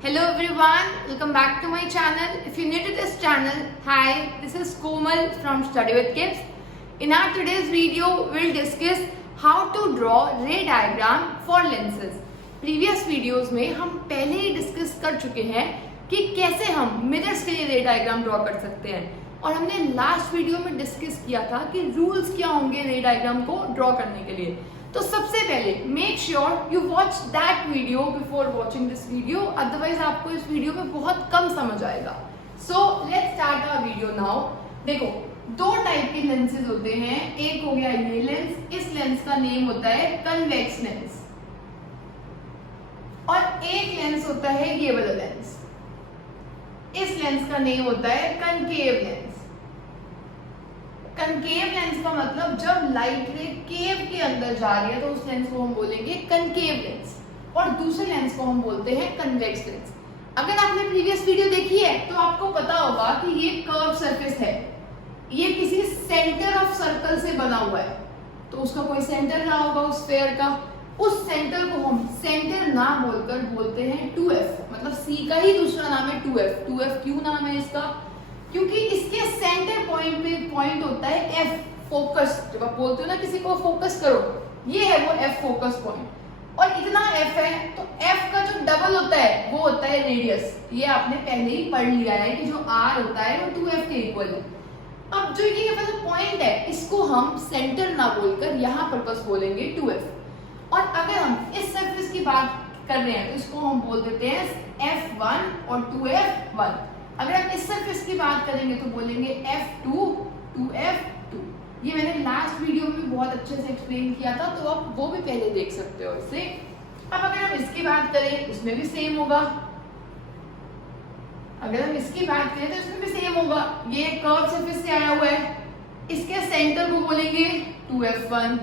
Hello everyone, welcome back to my channel. If you're new to this channel, hi, this is Komal from Study with Kids. In our today's video, we'll discuss how to draw ray diagram for lenses. Previous videos में हम पहले ही discuss कर चुके हैं कि कैसे हम mirrors के लिए रे डायग्राम ड्रॉ कर सकते हैं और हमने लास्ट वीडियो में डिस्कस किया था कि रूल्स क्या होंगे रे डायग्राम को ड्रॉ करने के लिए। तो सबसे पहले make sure you watch that video before watching this video, otherwise आपको इस वीडियो में बहुत कम समझ आएगा। So let's start our video now. देखो, दो टाइप के लेंसेज होते हैं। एक हो गया ये लेंस, इस लेंस का नेम होता है कन्वेक्स लेंस, और एक लेंस होता है ये वाला लेंस, इस लेंस का नेम होता है कनकेव लेंस। कनकेव लेंस का मतलब जब लाइट रे केव के अंदर जा रही है तो उस लेंस को हम बोलेंगे कनकेव लेंस, और दूसरे लेंस को हम बोलते हैं कन्वेक्स लेंस। अगर आपने प्रीवियस वीडियो देखी है तो आपको पता होगा कि ये कर्व सरफेस है, ये किसी सेंटर ऑफ सर्कल से बना हुआ है, तो उसका कोई सेंटर रहा होगा उस स्फीयर का। उस सेंटर को हम सेंटर ना बोलकर बोलते हैं 2F, मतलब सी का ही दूसरा नाम है 2F। 2F क्यों नाम है इसका? क्योंकि इसके सेंटर पॉइंट पे पॉइंट होता है F, फोकस। जब आप बोलते हो ना किसी को फोकस करो, ये है वो F फोकस पॉइंट, और इतना F है तो F का जो डबल होता है वो होता है रेडियस। ये आपने पहले ही पढ़ लिया है कि जो R होता है वो 2F के इक्वल है। अब जो ये वाला पॉइंट है इसको हम सेंटर ना बोलकर यहाँ पर बस बोलेंगे 2F। और अगर हम इस सरफेस की बात कर रहे हैं तो इसको हम बोल देते हैं F1 और 2F1। अगर हम इस सरफेस की बात करेंगे तो बोलेंगे F2 2F2। ये मैंने लास्ट वीडियो में बहुत अच्छे से एक्सप्लेन किया था, तो आप वो भी पहले देख सकते हो इससे। अब अगर हम इसकी बात करें इसमें भी सेम होगा, अगर हम इसकी बात करें तो इसमें भी सेम होगा। ये कर्व सरफेस से आया हुआ है, इसके सेंटर को बोलेंगे 2F1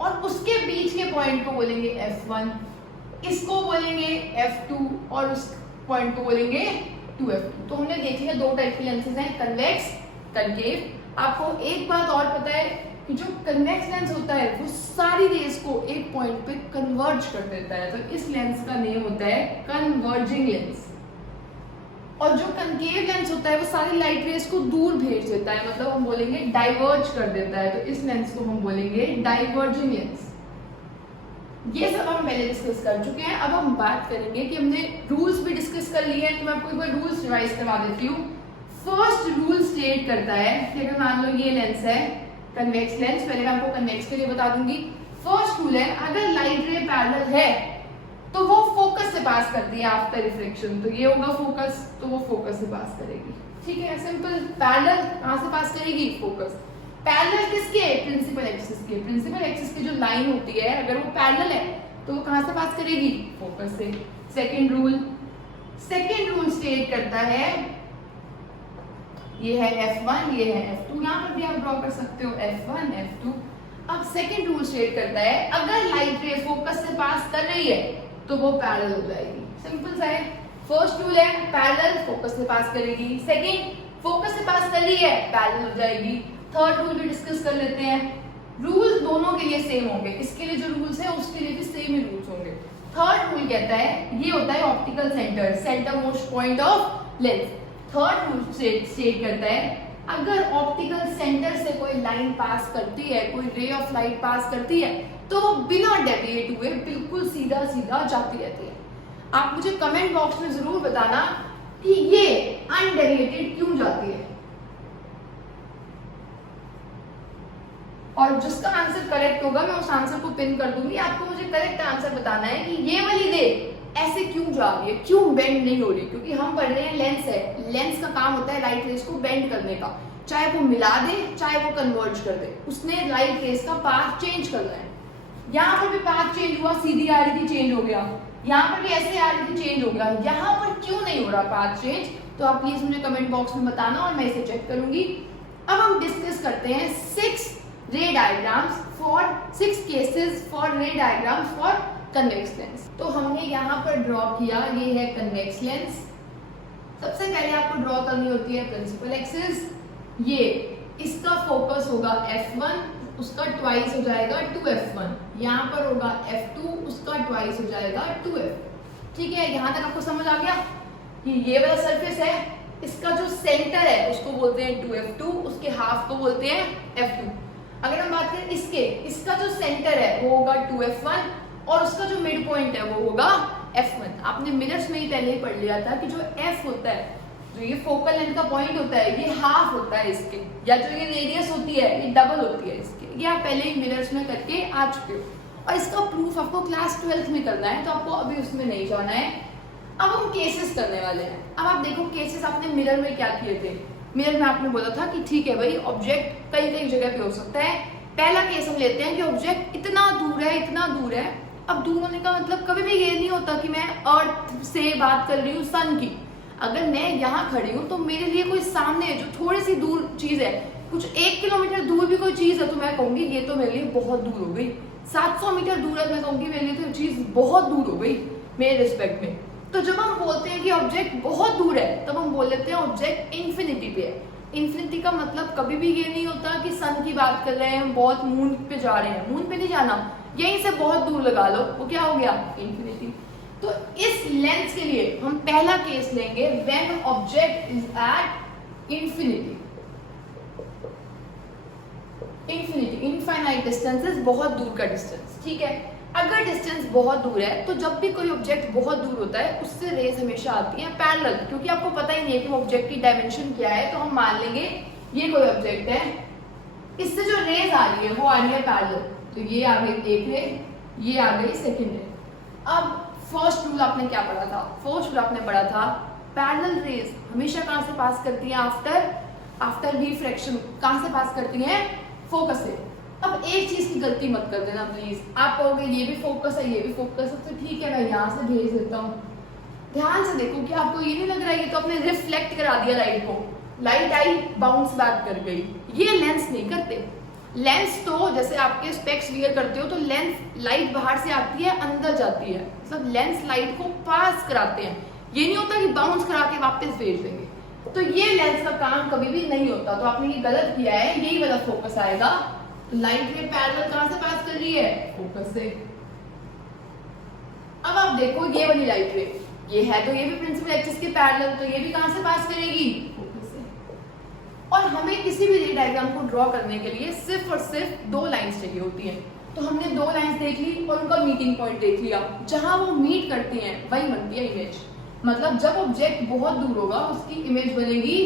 और उसके बीच के पॉइंट को बोलेंगे F1, इसको बोलेंगे F2 और उस पॉइंट को बोलेंगे 2F2। तो हमने देख लिया दो टाइप के लेंसेज हैं, कन्वेक्स, कनकेव। आपको एक बात और पता है कि जो कन्वेक्स लेंस होता है वो सारी रेज को एक पॉइंट पे कन्वर्ज कर देता है, तो इस लेंस का नेम होता है कन्वर्जिंग लेंस। और जो कनकेव लेंस होता है वो सारी लाइट रेज को दूर भेज देता है, मतलब हम बोलेंगे डाइवर्ज कर देता है, तो इस लेंस को हम बोलेंगे डाइवर्जिंग लेंस। ये सब हम पहले डिस्कस कर चुके हैं। अब हम बात करेंगे कि हमने रूल्स भी डिस्कस कर लिए हैं, तो मैं आपको एक बार रूल्स रिवाइज करवा देती हूँ। फर्स्ट रूल स्टेट करता है कि अगर मान लो ये लेंस है कन्वेक्स लेंस, पहले मैं आपको कन्वेक्स के लिए बता दूंगी। फर्स्ट रूल है अगर लाइट रे पैरेलल है तो वो फोकस से पास करती है आफ्टर रिफ्लेक्शन, तो ये होगा फोकस, तो वो फोकस से पास करेगी। ठीक है, सिंपल। पैरेलल कहाँ से पास करेगी? फोकस। पैरेलल किसके? प्रिंसिपल एक्सिस के। प्रिंसिपल एक्सिस की जो लाइन होती है अगर वो पैरेलल है तो वो कहाँ से पास करेगी? फोकस से। सेकंड रूल स्टेट करता है, ये है F1, ये है F2, यहाँ पर भी आप ड्रॉ कर सकते हो F1 F2। अब सेकंड रूल स्टेट करता है अगर लाइट रे फोकस से पास कर रही है तो वो पैरेलल हो जाएगी। सिंपल सा है। फर्स्ट रूल है पैरेलल, फोकस से पास करेगी। सेकंड, फोकस से पास कर रही है, पैरेलल हो जाएगी। थर्ड रूल भी डिस्कस कर लेते हैं। रूल्स दोनों के लिए सेम होंगे, इसके लिए जो रूल्स है उसके लिए भी सेम ही रूल्स होंगे। थर्ड रूल कहता है, ये होता है optical centre, centre most point of lens. Third rule state करता है अगर ऑप्टिकल सेंटर से कोई लाइन पास करती है, कोई रे ऑफ लाइट पास करती है, तो वो बिना डेविएट हुए बिल्कुल सीधा सीधा जाती रहती है। आप मुझे कमेंट बॉक्स में जरूर बताना कि ये अनडेविएटेड क्यों जाती है, और जिसका आंसर करेक्ट होगा मैं उस आंसर को पिन कर दूंगी। आपको मुझे करेक्ट आंसर बताना है कि ये वाली रे ऐसे क्यों जा रही है, क्यों बेंड नहीं हो रही। क्योंकि हम पढ़ रहे हैं लेंस है, लेंस का काम होता है लाइट रेज को बेंड करने का, चाहे वो मिला दे चाहे वो कन्वर्ज कर दे, उसने लाइट रेज का पाथ चेंज करना है। यहाँ पर भी पाथ चेंज हुआ, सीधी आ रही थी चेंज हो गया, यहाँ पर भी ऐसे आ रही थी चेंज हो गया, यहाँ पर क्यों नहीं हो रहा पाथ चेंज? तो आप प्लीज मुझे कमेंट बॉक्स में बताना और मैं इसे चेक करूंगी। अब हम डिस्कस करते हैं 6 रे डायग्राम्स फॉर 6 केसेस फॉर रे डायग्राम्स फॉर कन्वेक्स लेंस। तो हमने यहाँ पर ड्रॉ किया, ये है कन्वेक्स लेंस। सबसे पहले आपको ड्रॉ करनी होती है प्रिंसिपल एक्सिस। ये इसका फोकस होगा F1, उसका ट्वाइस हो जाएगा 2F1। यहाँ पर होगा F2, उसका ट्वाइस हो जाएगा 2F। ठीक है, यहाँ तक आपको समझ आ गया कि ये वाला सरफेस है, इसका जो सेंटर है उसको बोलते हैं 2f2, उसके हाफ को बोलते हैं f2। अगर हम बात करें इसका जो सेंटर है वो होगा 2f1 और उसका जो मिड पॉइंट है वो होगा f1। आपने मिनट्स में ही पहले ही पढ़ लिया था कि जो f होता है, जो ये फोकल लेंथ का पॉइंट होता है, ये हाफ होता है इसके, या जो ये रेडियस होती है ये डबल होती है इसके। ये आप पहले ही मिनट्स में करके आ चुके हो और इसका प्रूफ आपको क्लास 12th में करना है, तो आपको अभी उसमें नहीं जाना है। अब हम केसेस करने वाले हैं। अब आप देखो केसेस आपने मिरर में क्या किए थे। मिरर में आपने बोला था कि ठीक है भाई, ऑब्जेक्ट कई कई जगह पे हो सकता है। पहला केस हम लेते हैं कि ऑब्जेक्ट इतना दूर है, इतना दूर है। अब दूर होने का मतलब कभी भी ये नहीं होता कि मैं अर्थ से बात कर रही हूँ सन की। अगर मैं यहाँ खड़ी हूँ तो मेरे लिए कोई सामने जो थोड़ी सी दूर चीज है, कुछ 1 किलोमीटर दूर भी कोई चीज है, तो मैं कहूंगी ये तो मेरे लिए बहुत दूर हो गई। 700 मीटर दूर है, मैं कहूंगी मेरे लिए तो चीज बहुत दूर हो गई मेरे रिस्पेक्ट में। तो जब हम बोलते हैं कि ऑब्जेक्ट बहुत दूर है, तब हम बोल लेते हैं ऑब्जेक्ट इन्फिनिटी पे है। इन्फिनिटी का मतलब कभी भी ये नहीं होता कि सन की बात कर रहे हैं, हम बहुत मून पे जा रहे हैं। मून पे नहीं जाना, यहीं से बहुत दूर लगा लो, वो क्या हो गया, इन्फिनिटी। तो इस लेंस के लिए हम पहला केस लेंगे when object is at infinity. Infinity, infinite distances, बहुत दूर का डिस्टेंस, ठीक है। अगर डिस्टेंस बहुत दूर है तो जब भी कोई ऑब्जेक्ट बहुत दूर होता है उससे रेज हमेशा आती है पैरेलल, क्योंकि आपको पता ही नहीं है कि वो ऑब्जेक्ट की डायमेंशन क्या है। तो हम मान लेंगे ये कोई ऑब्जेक्ट है, इससे जो रेज आ रही है वो आ रही है पैरेलल। तो ये आ गई एक रे, ये आ गई सेकेंड रे। अब फर्स्ट रूल आपने क्या पढ़ा था? फर्स्ट रूल आपने पढ़ा था पैरेलल रेज हमेशा कहां से पास करती हैं? After refraction. कहां से पास करती हैं? फोकस से। अब एक चीज की गलती मत कर देना प्लीज। आप कहोगे ये भी फोकस है, ये भी फोकस है, तो ठीक है मैं यहाँ से भेज देता हूँ। ध्यान से देखो कि आपको ये नहीं लग रहा है कि तो आपने रिफ्लेक्ट करा दिया लाइट को, लाइट आई बाउंस बैक कर गई। ये लेंस नहीं करते। लेंस तो जैसे आपके स्पेक्स वियर करते हो तो लेंस लाइट बाहर से आती है अंदर जाती है, मतलब लेंस लाइट को पास कराते हैं। ये नहीं होता कि बाउंस करा के वापस भेज देंगे। तो ये लेंस का काम कभी भी नहीं होता। तो आपने ये गलत किया है, यही वाला फोकस आएगा। लाइट रे पैरेलल कहां से पास कर रही है? फोकस से। अब आप देखो ये वाली लाइट रे, ये है तो ये भी प्रिंसिपल एक्सिस के पैरेलल, तो ये भी कहां से पास करेगी? फोकस से। और हमें किसी भी रे डायग्राम को ड्रॉ करने के लिए सिर्फ और सिर्फ 2 लाइंस चाहिए होती हैं। तो हमने 2 लाइंस देख ली और उनका मीटिंग पॉइंट देख लिया। जहां वो मीट करती हैं वही बनती है इमेज। मतलब जब ऑब्जेक्ट बहुत दूर होगा उसकी इमेज बनेगी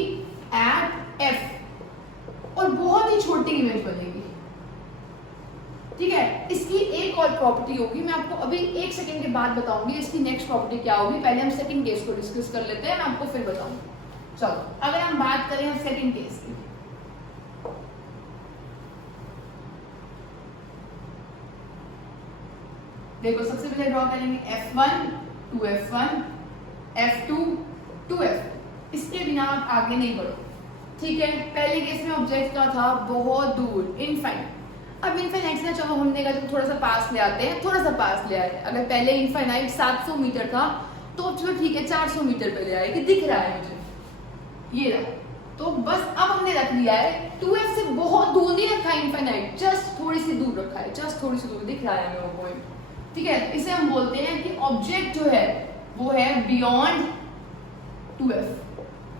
एट एफ और बहुत ही छोटी इमेज बनेगी, ठीक है। इसकी एक और प्रॉपर्टी होगी, मैं आपको अभी 1 सेकंड के बाद बताऊंगी इसकी नेक्स्ट प्रॉपर्टी क्या होगी। पहले हम सेकंड केस को डिस्कस कर लेते हैं, मैं आपको फिर बताऊंगी। चलो अगर हम बात करें हम सेकंड केस की, देखो सबसे पहले ड्रॉ करेंगे F1 2F1 F2 2F। इसके बिना आप आगे नहीं बढ़ो, ठीक है। पहले केस में ऑब्जेक्ट का था बहुत दूर, इनफाइनाइट। अब इनफाइनाइट से चलो हमने कहा थोड़ा सा पास ले आते हैं, थोड़ा सा पास ले आए। अगर पहले इनफाइनाइट 700 मीटर था तो चलो ठीक है 400 मीटर पे ले आए कि दिख रहा है मुझे, ये रहा। तो बस अब हमने रख लिया है 2F से बहुत दूर नहीं रखा है इनफाइनाइट, जस्ट थोड़ी सी दूर रखा है, जस्ट थोड़ी सी दूर दिख रहा है हमें वो पॉइंट, ठीक है। इसे हम बोलते हैं कि ऑब्जेक्ट जो है वो है बियॉन्ड 2F,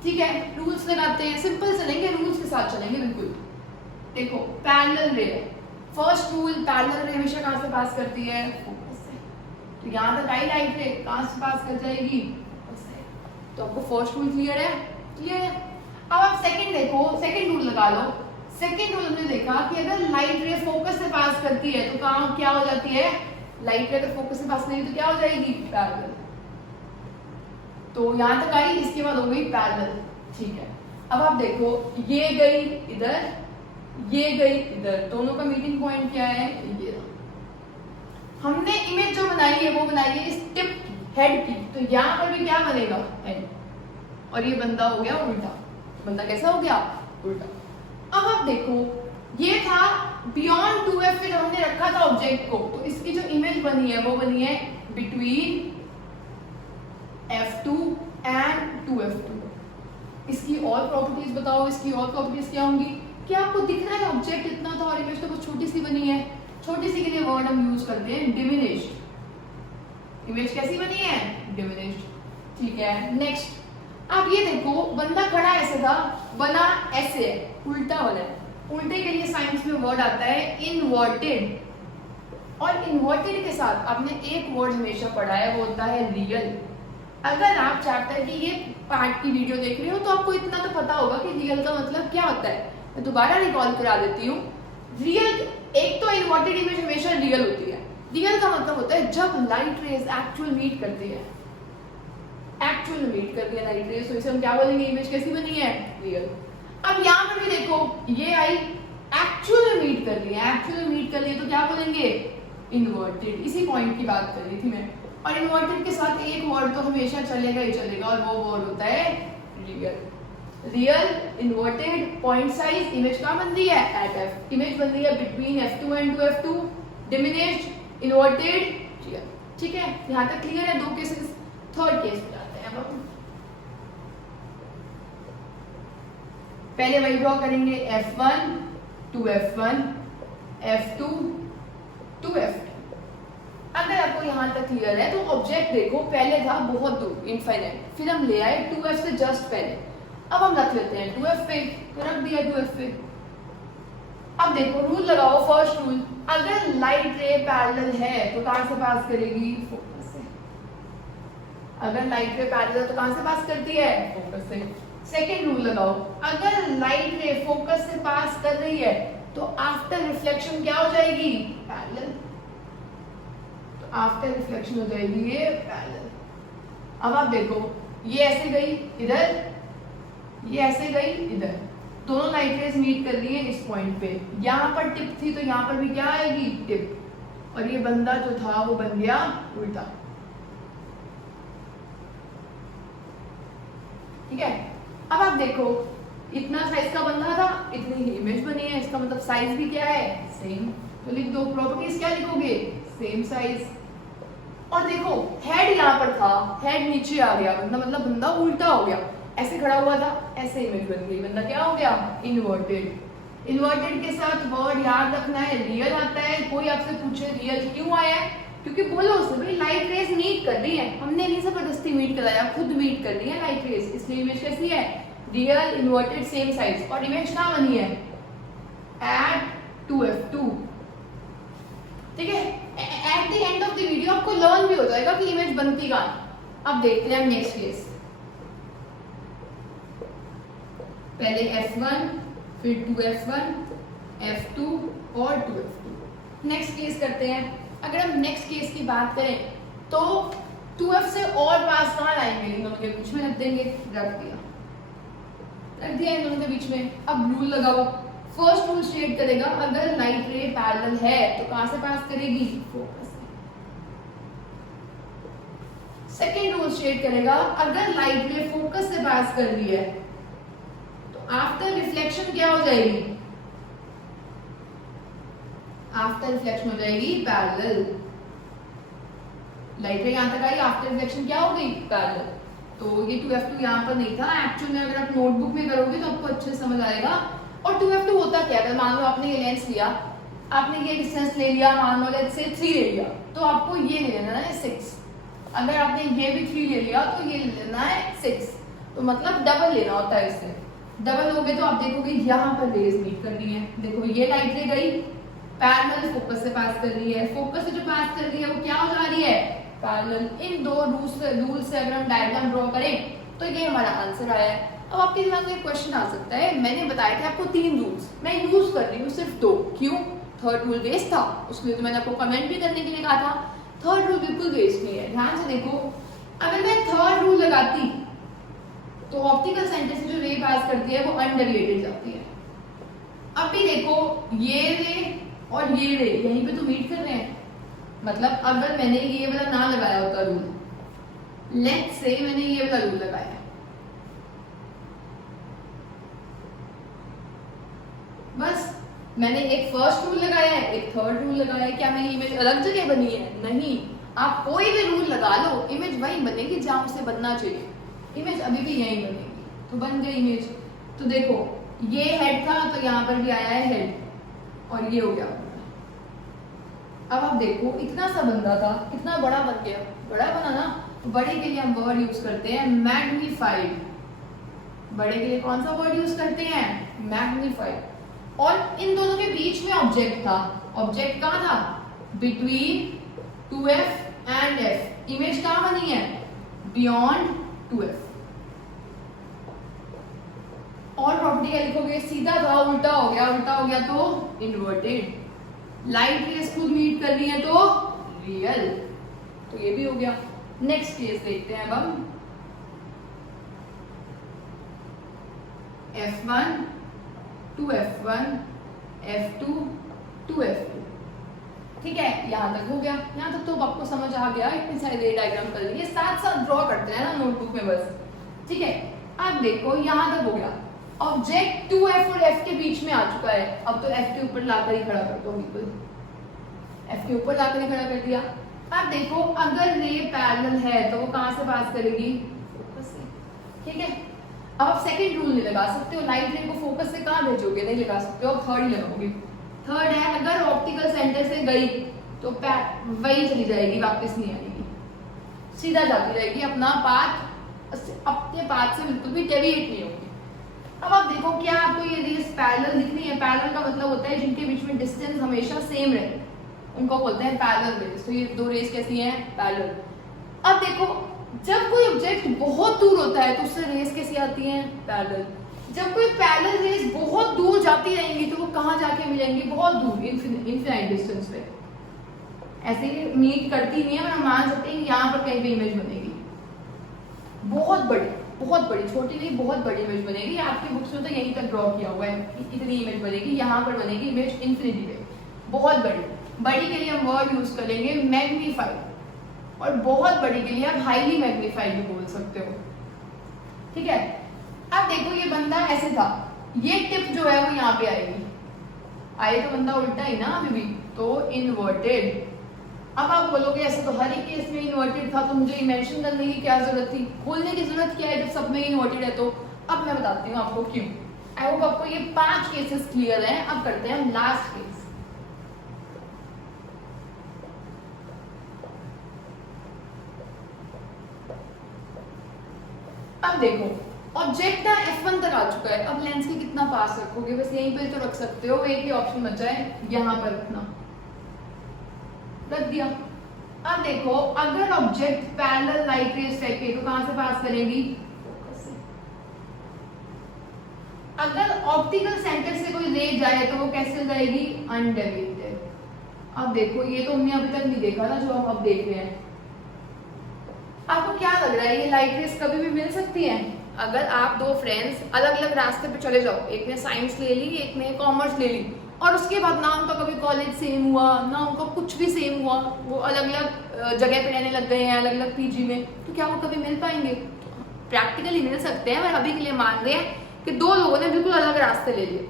ठीक है। रूल्स लगाते हैं, सिंपल चलेंगे, रूल्स के साथ चलेंगे बिल्कुल। देखो पैरेलल रे, फर्स्ट रूल पैरेलल रे हमेशा कहां से पास करती है? फोकस से। तो यहां तक आई लाइट रे कहां से पास कर जाएगी? फोकस से। तो आपको फर्स्ट रूल क्लियर है? क्लियर है। अब आप सेकंड देखो, सेकंड रूल लगा लो। सेकंड रूल हमने देखा कि अगर लाइट रे फोकस से पास करती है तो कहां क्या हो जाती है? लाइट रे अगर फोकस से पास नहीं तो क्या हो जाएगी? पैरेलल। तो यहां तक आई, इसके बाद हो गई पैरेलल, ठीक है। अब आप देखो ये गई इधर, ये गई इधर, दोनों का मीटिंग पॉइंट क्या है? ये। हमने इमेज जो बनाई है वो बनाई है इस टिप हेड की, तो यहां पर भी क्या बनेगा? हेड। और ये बंदा हो गया उल्टा। बंदा कैसा हो गया? उल्टा। अब आप देखो ये था बियॉन्ड 2F पे हमने रखा था ऑब्जेक्ट को, तो इसकी जो इमेज बनी है वो बनी है बिटवीन F2 एंड 2F2। इसकी और प्रॉपर्टीज बताओ, इसकी और प्रॉपर्टीज क्या होंगी? क्या आपको दिख रहा है ऑब्जेक्ट इतना था और इमेज तो बहुत छोटी सी बनी है? छोटी सी के लिए वर्ड हम यूज करते हैं डिमिनिश। इमेज कैसी बनी है, डिमिनिश्ड। ठीक है, नेक्स्ट अब ये देखो बंदा खड़ा ऐसे था, बना ऐसे है, उल्टा बना है। उल्टे के लिए साइंस में वर्ड आता है इनवर्टेड, और इन्वर्टेड के साथ आपने एक वर्ड हमेशा पढ़ा है, वो होता है रियल। अगर आप चाहते हैं कि ये पार्ट की वीडियो देख रहे हो तो आपको इतना तो पता होगा कि रियल का मतलब क्या होता है। मैं दोबारा रिकॉल करा देती हूँ। रियल, एक तो इन्वर्टेड इमेज हमेशा रियल होती है। रियल का मतलब होता है जब लाइट रेज एक्चुअल मीट करती है, एक्चुअल मीट करती है लाइट रेज, तो इसे हम क्या बोलेंगे, इमेज कैसी बनी है, रियल। अब यहाँ पर भी देखो ये आई एक्चुअल मीट कर रही है, एक्चुअल मीट कर रही है तो क्या बोलेंगे, इन्वर्टेड। इसी पॉइंट की बात कर रही थी मैं। और इन्वर्टेड के साथ एक वर्ड तो हमेशा चलेगा ही चलेगा, और वो वर्ड होता है real. Real, inverted, point size, image कहाँ बन रही है, एट एफ। इमेज बन रही है between f2 and 2f2, diminished, inverted, real. ठीक है, यहाँ तक क्लियर है, दो केसेस। थर्ड केस पे आते हैं अब। पहले वही ड्रॉ करेंगे, f1 2f1, f2 2f2। अगर आपको यहाँ तक क्लियर है तो ऑब्जेक्ट देखो, पहले था बहुत दूर इनफाइनाइट, फिर हम ले आए 2f से जस्ट पहले। अब हम रख लेते हैं 2f पे, तो रख दिया 2f पे। अब देखो रूल लगाओ, फर्स्ट रूल, अगर लाइट रे पैरेलल है तो कहां से पास करेगी, फोकस से। अगर लाइट रे पैरेलल है तो कहां से पास करती है, फोकस से। सेकेंड रूल लगाओ, अगर लाइट रे फोकस से पास कर रही है तो आफ्टर रिफ्लेक्शन क्या हो जाएगी, पैरेलल। आफ्टर रिफ्लेक्शन हो जाएगी ये पैरेलल। अब आप देखो ये ऐसे गई इधर, ये ऐसे गई इधर, दोनों लाइट रेज मीट कर रही है इस पॉइंट पे। यहाँ पर टिप थी तो यहाँ पर भी क्या आएगी, टिप, और ये बंदा जो था वो बन गया उल्टा। ठीक है, अब आप देखो इतना साइज का बंदा था, इतनी ही इमेज बनी है, इसका मतलब साइज भी क्या है, सेम। तो लिख दो, प्रॉपर्टीज क्या लिखोगे, सेम साइज। और देखो हेड यहाँ पर था, हेड नीचे आ गया, मतलब बंदा उल्टा हो गया, ऐसे खड़ा हुआ था, ऐसे इमेज बन गई, बंदा क्या हो गया, इन्वर्टेड। इन्वर्टेड के साथ वर्ड याद रखना है, रियल आता है। कोई आपसे पूछे रियल क्यों आया है, क्योंकि बोलो उससे भाई लाइट रेज मीट कर रही है, हमने नहीं जबरदस्ती मीट कराया, खुद मीट कर रही है लाइट रेज, इसलिए इमेज कैसी है, रियल, इन्वर्टेड, सेम साइज। और इमेज कहाँ बनी है, एट 2f2। ठीक है, at the end of the video आपको लर्न भी हो जाएगा कि इमेज बनती कहाँ। अब देखते हैं नेक्स्ट केस। पहले f1, फिर 2f1, f2 और 2f2। नेक्स्ट केस करते हैं। अगर हम नेक्स्ट केस की बात करें तो 2f से और पास कहाँ लाएंगे, इन दोनों के बीच में रख देंगे, रख दिया इन दोनों के बीच में। अब रूल लगाओ, फर्स्ट रूल स्टेट करेगा अगर लाइट रे पैरेलल है तो कहां से पास करेगी, फोकस से। सेकेंड रूल स्टेट करेगा अगर लाइट रे फोकस से पास कर रही है तो आफ्टर रिफ्लेक्शन क्या हो जाएगी, आफ्टर रिफ्लेक्शन हो जाएगी पैरेलल। लाइट रे यहां तक आई, आफ्टर रिफ्लेक्शन क्या हो गई, पैरेलल। तो ये 2f2 यहाँ पर नहीं था, एक्चुअल में अगर आप नोटबुक में करोगे तो आपको अच्छे से समझ आएगा। और 2f2 होता क्या है, अगर मान लो आपने ये लेंस लिया, आपने ये डिस्टेंस ले लिया, मान लो लेट्स से 3 ले लिया, तो आपको ये ले लेना है 6। अगर आपने ये भी 3 ले लिया तो ये ले लेना है 6, तो मतलब डबल लेना होता है इससे। डबल हो गए तो आप देखोगे यहाँ पर रेज मीट कर रही है। देखो ये लाइट रे गई, पैरेलल फोकस से पास कर रही है, फोकस से जो पास कर रही है वो क्या हो जा रही है, पैरेलल। इन दो रूल से अगर हम डायग्राम ड्रॉ करें तो ये हमारा आंसर आया है। अब आपके दिमाग में एक क्वेश्चन आ सकता है, मैंने बताया कि आपको 3 रूल्स, मैं यूज कर रही हूँ सिर्फ 2, क्यों, थर्ड रूल वेस्ट था, उसके लिए तो मैंने आपको कमेंट भी करने के लिए कहा था। थर्ड रूल बिल्कुल वेस्ट नहीं है, ध्यान से देखो। अगर मैं थर्ड रूल लगाती तो ऑप्टिकल सेंटर से जो रे पास करती है वो अनडेविएटेड जाती है। अब भी देखो ये रे और ये रे यहीं पे तो मीट कर रहे हैं, मतलब अगर मैंने ये वाला ना लगाया होता रूल, लेट्स से मैंने ये वाला रूल लगाया, बस मैंने एक फर्स्ट रूल लगाया है, एक थर्ड रूल लगाया है, क्या मेरी इमेज अलग जगह बनी है, नहीं। आप कोई भी रूल लगा लो, इमेज वही बनेगी जहां उसे बनना चाहिए, इमेज अभी भी यही बनेगी, तो बन गई इमेज। तो देखो ये हेड था तो यहाँ पर भी आया है हेड, और ये हो गया। अब आप देखो इतना सा बंदा था, कितना बड़ा बन गया, बड़ा बनाना। बड़े के लिए हम वर्ड यूज करते हैं मैग्नीफाइड। बड़े के लिए कौन सा वर्ड यूज करते हैं? मैग्नीफाइड। और इन दोनों के बीच में ऑब्जेक्ट था। ऑब्जेक्ट कहाँ था? Between 2f and f। Image कहाँ बनी है? Beyond 2f। और प्रॉपर्टी क्या लिखोगे? सीधा था उल्टा हो गया, उल्टा हो गया तो इन्वर्टेड। लाइट रेस को मीट कर रही है तो रियल। तो ये भी हो गया। नेक्स्ट केस देखते हैं अब हम। F1 2F1 F2 2F2। ठीक है, यहां तक हो गया। यहां तक तो आपको समझ आ गया। इतनी सारी रे डायग्राम कर लेंगे, साथ साथ ड्रॉ करते हैं ना नोटबुक में बस। ठीक है, अब देखो यहां तक हो गया। ऑब्जेक्ट 2f और f के बीच में आ चुका है। अब तो f के ऊपर लाकर ही खड़ा कर दो, बिल्कुल f के ऊपर लाकर ही खड़ा कर दिया। अब देखो अगर रे पैरेलल है तो वो कहां से पास करेगी? फोकस से। ठीक है, अब आप सेकंड रूल नहीं लगा सकते हो। लाइट रे को फोकस से कहां भेजोगे? नहीं लगा सकते हो, थर्ड ही लगाओगे। थर्ड है अगर ऑप्टिकल सेंटर से गई तो वही चली जाएगी, वापस नहीं आएगी, सीधा जाती रहेगी अपना पाथ, अपने पाथ से बिल्कुल भी डेविएट नहीं होगी। अब आप देखो क्या आपको ये रेस पैरेलल दिख रही है? पैरेलल का मतलब होता है जिनके बीच में डिस्टेंस हमेशा सेम रहे, उनको बोलते हैं पैरेलल रेस। तो ये दो रेस कैसी हैं? पैरेलल। अब देखो जब कोई ऑब्जेक्ट बहुत दूर होता है तो उससे रेस कैसी आती है? पैरेलल। जब कोई पैरेलल रेस बहुत दूर जाती रहेंगी तो वो कहाँ जाके मिलेंगी? बहुत दूर, इनफिनाइट डिस्टेंस पे। ऐसे ही मीट करती नहीं है, हम मान सकते हैं यहाँ पर कहीं भी इमेज बनेगी बहुत बड़ी, बहुत बड़ी, छोटी नहीं बहुत बड़ी इमेज बनेगी। आपकी बुक्स में तो यहीं तक ड्रॉ किया हुआ है, इतनी इमेज बनेगी। यहाँ पर बनेगी इमेज इन्फिनिटी पे, बहुत बड़ी। बड़ी के लिए हम वर्ड यूज करेंगे मैग्नीफाइड, और बहुत बड़ी के लिए आप हाईली मैग्नीफाइड भी बोल सकते हो। ठीक है, अब देखो ये बंदा ऐसे था, ये टिप जो है वो यहाँ पे आएगी। आए तो बंदा उल्टा ही ना अभी भी, तो इन्वर्टेड। अब आप बोलोगे ऐसे तो हर एक केस में इन्वर्टेड था, तो मुझे मेंशन करने की क्या जरूरत थी? खोलने की जरूरत क्या है जब सब में इन्वर्टेड है? तो अब मैं बताती हूँ आपको क्यों। आई होप आपको ये 5 केसेस क्लियर हैं। अब करते हैं हम लास्ट केस। अब देखो ऑब्जेक्ट का F1 तक आ चुका है। अब लेंस के कितना पास रखोगे? बस यहीं पे तो रख सकते हो, एक ही ऑप्शन बचा है, यहां पर रखना। रख दिया। अब देखो अगर ऑब्जेक्ट पैरेलल लाइट रेस फेंके तो कहां से पास करेगी? फोकस से। अगर ऑप्टिकल सेंटर से कोई रे जाए तो वो कैसे जाएगी? अनडेविएटेड। अब देखो ये तो हमने अभी तक नहीं देखा था, जो हम अब देख रहे हैं। आपको क्या लग रहा है ये लाइट रेस कभी भी मिल सकती है? अगर आप दो फ्रेंड्स अलग अलग रास्ते पे चले जाओ, एक ने साइंस ले ली, एक ने कॉमर्स ले ली, और उसके बाद ना उनका कभी कॉलेज सेम हुआ, ना उनका कुछ भी सेम हुआ, वो अलग अलग जगह पे रहने लग गए हैं, अलग अलग पीजी में, तो क्या वो कभी मिल पाएंगे? प्रैक्टिकली मिल सकते हैं, पर अभी के लिए मान रहे हैं कि दो लोगों ने बिल्कुल अलग रास्ते ले लिए।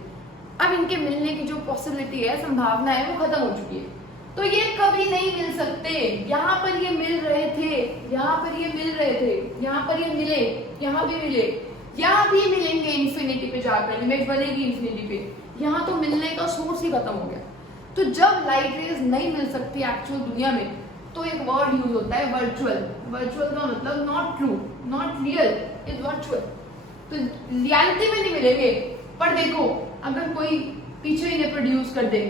अब इनके मिलने की जो पॉसिबिलिटी है, संभावना है, वो खत्म हो चुकी है। तो ये कभी नहीं मिल सकते। यहाँ पर ये मिल रहे थे, यहाँ पर ये मिल रहे थे, यहाँ पर ये मिले, यहाँ भी मिले, यहाँ भी मिलेंगे इन्फिनिटी पे जाकर, इमेज बनेगी इन्फिनिटी पे। यहाँ तो मिलने का सोर्स ही खत्म हो गया। तो जब लाइट रेज नहीं मिल सकती एक्चुअल दुनिया में, तो एक वर्ड यूज होता है वर्चुअल। वर्चुअल का मतलब not true, not real, is virtual. तो रियलिटी में नहीं मिलेंगे, पर देखो अगर कोई पीछे ही रिप्रोड्यूस कर दे,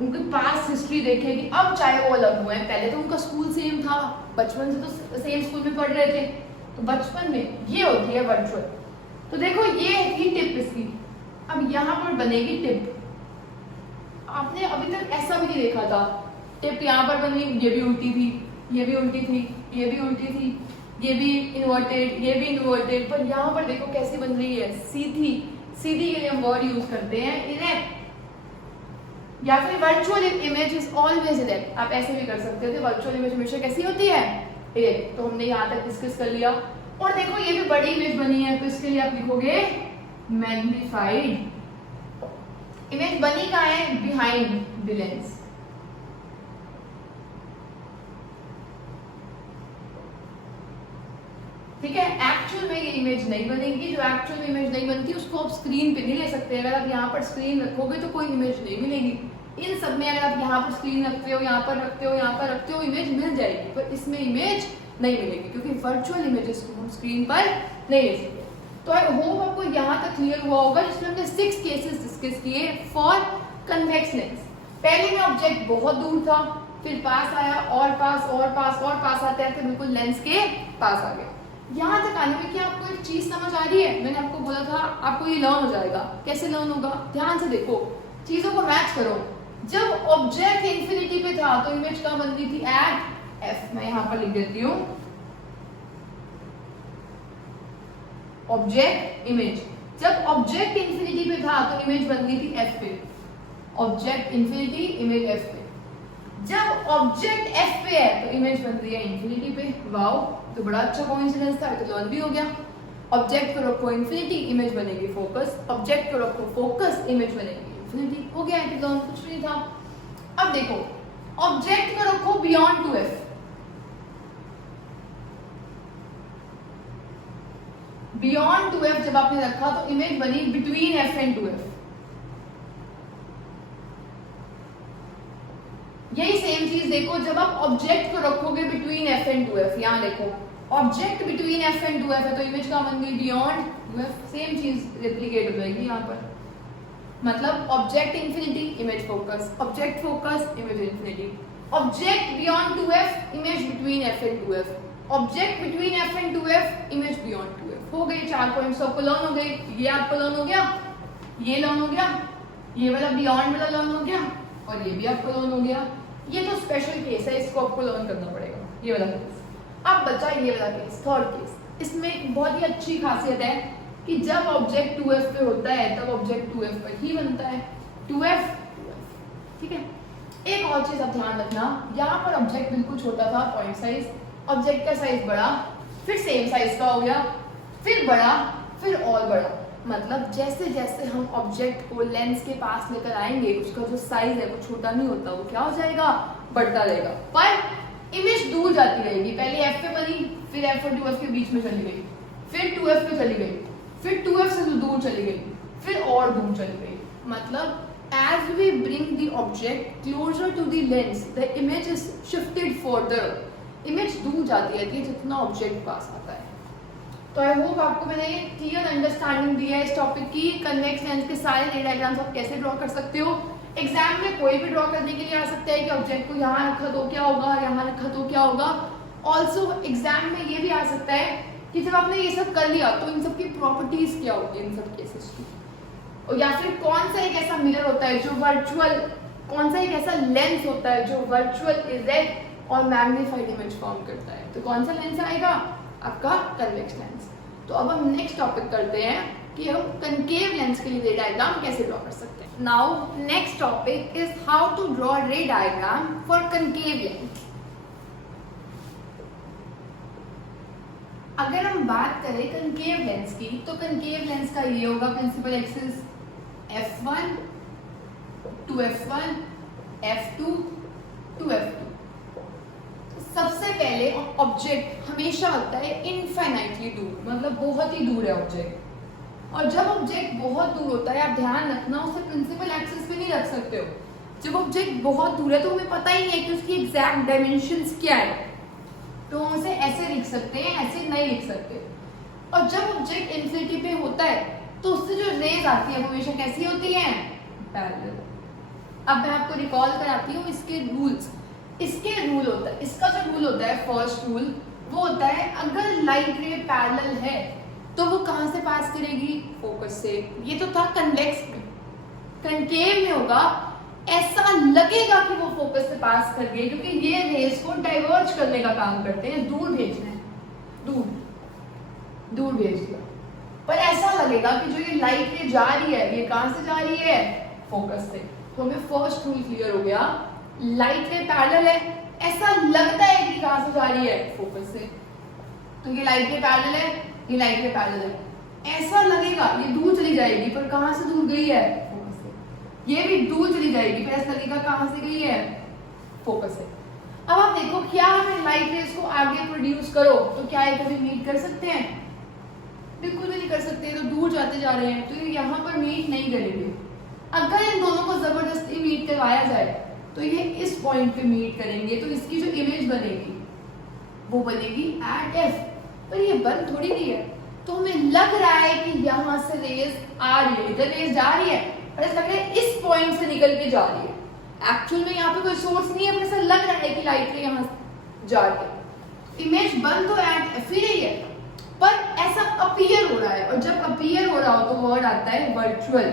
उनकी पास्ट हिस्ट्री देखेगी, अब चाहे वो अलग हुए हैं, पहले तो उनका स्कूल सेम था, बचपन से तो सेम स्कूल में पढ़ रहे थे, तो बचपन में ये होती है वर्चुअल। तो देखो ये थी टिप इसकी, अब यहाँ पर बनेगी टिप। आपने अभी तक ऐसा भी नहीं देखा था, टिप यहाँ पर बनी, ये भी उल्टी थी, ये भी उल्टी थी, ये भी उल्टी थी, ये भी इन्वर्टेड, ये भी इन्वर्टेड, पर यहाँ पर देखो कैसी बन रही है, सीधी। सीधी के लिए हम वर्ड यूज करते हैं इरेक्ट, या फिर virtual image is always erect. आप ऐसे भी कर सकते थे, वर्चुअल इमेज हमेशा कैसी होती है? इरेक्ट। तो हमने यहाँ तक डिस्कस कर लिया। और देखो ये भी बड़ी इमेज बनी है, तो इसके लिए आप लिखोगे मैग्नीफाइड। इमेज बनी कहाँ है? Behind the lens. ठीक है, एक्चुअल में ये इमेज नहीं बनेगी। जो एक्चुअल में इमेज नहीं बनती उसको आप स्क्रीन पे नहीं ले सकते। अगर आप यहाँ पर स्क्रीन रखोगे तो कोई इमेज नहीं मिलेगी। इन सब में अगर आप यहाँ पर स्क्रीन रखते हो, यहाँ पर रखते हो, यहाँ पर रखते हो, इमेज मिल जाएगी, पर इसमें इमेज नहीं मिलेगी क्योंकि वर्चुअल इमेजेस को हम स्क्रीन पर नहीं ले सकते। तो आई होप आपको यहाँ तक क्लियर हुआ होगा, जिसमें हमने 6 केसेस डिस्कस किए फॉर कन्वेक्स लेंस। पहले में ऑब्जेक्ट बहुत दूर था, फिर पास आया, और पास और पास और पास आते आते बिल्कुल लेंस के पास आ गया। यहाँ तक आने में क्या आपको एक चीज समझ आ रही है? मैंने आपको बोला था आपको ये लर्न हो जाएगा। कैसे लर्न होगा? ध्यान से देखो, चीजों को मैच करो। जब ऑब्जेक्ट इंफिनिटी पे था तो इमेज कहाँ बन रही थी? At F. मैं यहाँ पर लिख देती हूँ ऑब्जेक्ट इमेज। जब ऑब्जेक्ट इंफिनिटी पे था तो इमेज बन गई थी एफ पे। ऑब्जेक्ट इंफिनिटी, इमेज एफ पे। जब ऑब्जेक्ट एफ पे है तो इमेज बन रही है इंफिनिटी पे। वाओ, तो बड़ा अच्छा कोइंसिडेंस था, तो लर्न भी हो गया। ऑब्जेक्ट को रखो इंफिनिटी, इमेज बनेगी फोकस। ऑब्जेक्ट को रखो फोकस, इमेज बनेगी इंफिनिटी। हो गया, तो लर्न कुछ नहीं था। अब देखो, ऑब्जेक्ट को रखो बियॉन्ड 2f। बियॉन्ड 2f जब आपने रखा तो इमेज बनी बिटवीन f एंड 2f। यही सेम चीज देखो, जब आप ऑब्जेक्ट को रखोगे बिटवीन f एंड 2f, यहां देखो object between f and 2f है तो इमेज का बन गई बियॉन्ड 2f। सेम चीज रेप्लिकेट हो जाएगी यहां पर। मतलब object infinity, image focus, object focus, image infinity. Object beyond 2f, image between f and 2f। Object between f and 2f, image beyond 2f। हो गई 4 पॉइंट्स आपको लर्न हो गई। ये आपको लर्न हो गया, ये लर्न हो गया, ये वाला बियॉन्ड वाला लर्न हो गया, और ये भी आपको लर्न हो गया। ये तो स्पेशल केस है, इसको आपको लर्न करना पड़ेगा, ये वाला केस। अब बचा ये वाला केस, थर्ड केस। इसमें एक बहुत ही अच्छी खासियत है कि जब ऑब्जेक्ट 2f पे होता है तब ऑब्जेक्ट 2f पर ही बनता है। 2f, ठीक है। एक और चीज आप ध्यान रखना, यहाँ पर ऑब्जेक्ट बिल्कुल छोटा था, पॉइंट साइज। ऑब्जेक्ट का साइज बड़ा, फिर सेम साइज का हो गया, फिर बड़ा, फिर और बड़ा। मतलब जैसे जैसे हम ऑब्जेक्ट को लेंस के पास लेकर आएंगे उसका जो साइज है वो छोटा नहीं होता, वो क्या हो जाएगा? बढ़ता रहेगा। पर इमेज दूर जाती रहेगी। पहले f पे बनी, फिर f और 2f के बीच में चली गई, फिर 2f पे चली गई, फिर 2f से दूर चली गई, फिर और दूर चली गई। मतलब as we bring the object closer to the lens, the image is shifted further. Image दूर जाती है जितना ऑब्जेक्ट पास आता है। तो आई होप आपको मैंने क्लियर अंडरस्टैंडिंग दी है इस टॉपिक की। कन्वेक्स लेंस के सारे रे डायग्राम्स आप कैसे ड्रॉ कर सकते हो। एग्जाम में कोई भी ड्रॉ करने के लिए आ सकता है कि ऑब्जेक्ट को यहाँ रखा तो क्या होगा, यहाँ रखा तो क्या होगा। ऑल्सो एग्जाम में ये भी आ सकता है कि जब आपने ये सब कर लिया तो इन सब की प्रॉपर्टीज क्या होगी इन सब केसेस की, और या फिर कौन सा एक ऐसा मिरर होता है जो वर्चुअल, कौन सा एक ऐसा लेंस होता है जो वर्चुअल इरेक्ट और मैग्नीफाइड इमेज फॉर्म करता है। तो कौन सा लेंस आएगा? आपका कन्वेक्स लेंस। तो अब हम नेक्स्ट टॉपिक करते हैं कि हम कनकेव लेंस के लिए रे डायग्राम कैसे ड्रॉ कर सकते हैं। Now next topic is how to draw ray diagram for concave lens. अगर हम बात करें कनकेव लेंस की तो कनकेव लेंस का ये होगा principal axis f1 2f1 f2 2f2। सबसे पहले ऑब्जेक्ट हमेशा होता है इनफाइनाइटली दूर, मतलब बहुत ही दूर है ऑब्जेक्ट। और जब ऑब्जेक्ट बहुत दूर होता है, आप ध्यान रखना, उसे प्रिंसिपल एक्सिस पे नहीं रख सकते हो। जब ऑब्जेक्ट बहुत दूर है तो हमें पता ही नहीं है कि उसकी एग्जैक्ट डायमेंशंस क्या है, तो हम उसे ऐसे लिख सकते हैं, ऐसे नहीं लिख सकते। और जब ऑब्जेक्ट इंफिनिटी पे होता है तो उससे जो रेज आती है वो हमेशा कैसी होती है? पैरेलल। अब मैं आपको रिकॉल कराती हूँ इसके रूल्स। इसके रूल होता है, इसका जो रूल होता है फर्स्ट रूल, वो होता है अगर लाइट रे पैरेलल है तो वो कहां से पास करेगी? फोकस से। ये तो था कन्वेक्स में। कनकेव में होगा ऐसा लगेगा कि वो फोकस से पास कर गई, क्योंकि ये रेज को डाइवर्ज करने का काम करते हैं, दूर भेजना है, दूर भेज दिया। पर ऐसा लगेगा कि जो ये लाइट रे जा रही है ये कहां से जा रही है? फोकस से। तो हमें फर्स्ट रूल क्लियर हो गया, लाइट रे पैरेलल है, ऐसा लगता है कि कहां से जा रही है? फोकस से। तो ये लाइट रे पैरेलल है, ये लाइट रे पैरेलल है, ऐसा लगेगा ये दूर चली जाएगी, पर कहां से दूर गई है? फोकस से। ये भी दूर चली जाएगी, पर ऐसा लगेगा कहां से गई है? फोकस से। अब आप देखो, क्या हम लाइट रेज को आगे प्रोड्यूस करो तो क्या ये कभी मीट कर सकते हैं? बिल्कुल भी नहीं कर सकते, तो दूर जाते जा रहे हैं, तो ये यहाँ पर मीट नहीं करेंगे। अगर इन दोनों को जबरदस्ती मीट करवाया जाए तो ये इस पॉइंट पे मीट करेंगे, तो इसकी जो इमेज बनेगी वो बनेगी एट एफ। पर ये बन थोड़ी रही है, तो हमें लग रहा है कि यहाँ से रेज आ रही है, इधर रेज जा रही है, और ऐसा लग रहा है इस पॉइंट से निकल के जा रही है। एक्चुअल में यहाँ पे कोई सोर्स नहीं है, अपने से लग रहा है कि लाइट रे यहाँ जा रही है। इमेज बन तो एट एफ ही रही है, पर ऐसा अपीयर हो रहा है, और जब अपीयर हो रहा हो तो वर्ड आता है वर्चुअल।